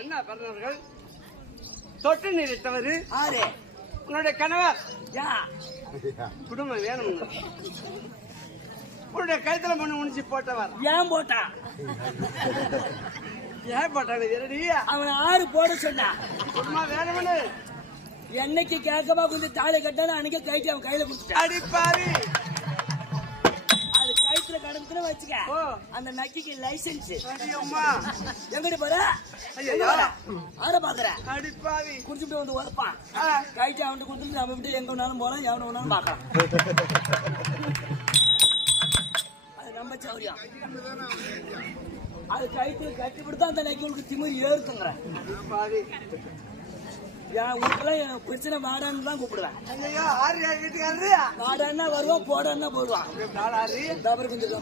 என்ன பிறந்தவர்கள் தொட்டு நிறுத்தவர் ஆறு உன்னுடைய கணவர் யா குடும்பம் வேணும். உன்னுடைய கழுத்துல மண்ணு முடிச்சு போட்டவர் ஏன் போட்டா ஏன் போட்டாங்க? அவன் ஆறு போட சொன்னான். குடும்பம் வேணும்னு என்னைக்கு கேட்கமா கொஞ்சம் தாலி கட்டான அன்னைக்கு கைட்டு அவன் கையில கொடுத்துட்டான். அடிப்பாரு அது கைத்துல கடந்துன்னு வச்சுக்க. அந்த நக்கிக்கு லைசன்ஸ் அம்மா எங்கிட்டு போற ஆற பாக்குற அடிப்பாவி குடிச்சுட்டு வந்து உதப்பான். கைட்டு அவன்கிட்ட கொடுத்துட்டு நம்ம விட்டு எங்க வேணாலும் போறோம் எவன வேணாலும் பாக்கலாம். அது ரொம்ப சௌரியம். அது கைத்துல கட்டி கொடுத்தா அந்த நக்கி உனக்கு திமிர் ஏறுத்துங்கிற. என் வீட்டுல என் பிரச்சனை வாடான்னு தான் கூப்பிடுவேன். வாடான்னா வருவான், போடான்னா போடுவான். கொஞ்சம்